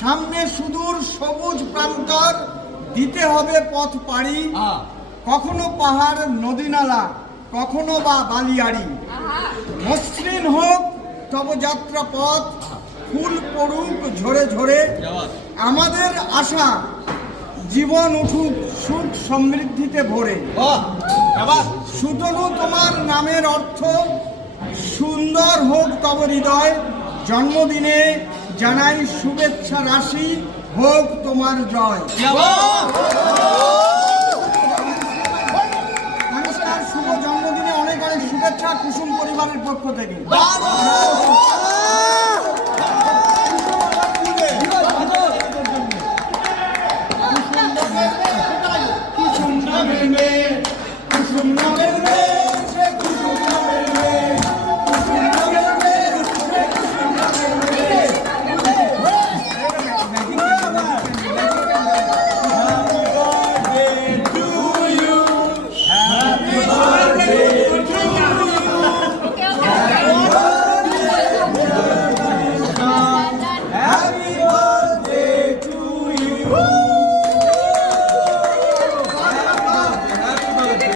সামনে সুদূর সবুজ প্রান্তর, দিতে হবে পথ পাড়ি, কখনো পাহাড় নদী নালা, কখনো বা বালিয়াড়ি। মসৃণ হোক তব যাত্রা পথ, ফুল পড়ুক ঝরে ঝরে, আমাদের আশা জীবন উঠুক সুখ সমৃদ্ধিতে ভরে। সুতনু তোমার নামের অর্থ, সুন্দর হোক তব হৃদয়, জন্মদিনে জানাই শুভেচ্ছা রাশি, হোক তোমার জয়। শুভ জন্মদিনে অনেক অনেক শুভেচ্ছা কুসুম পরিবারের পক্ষ থেকে।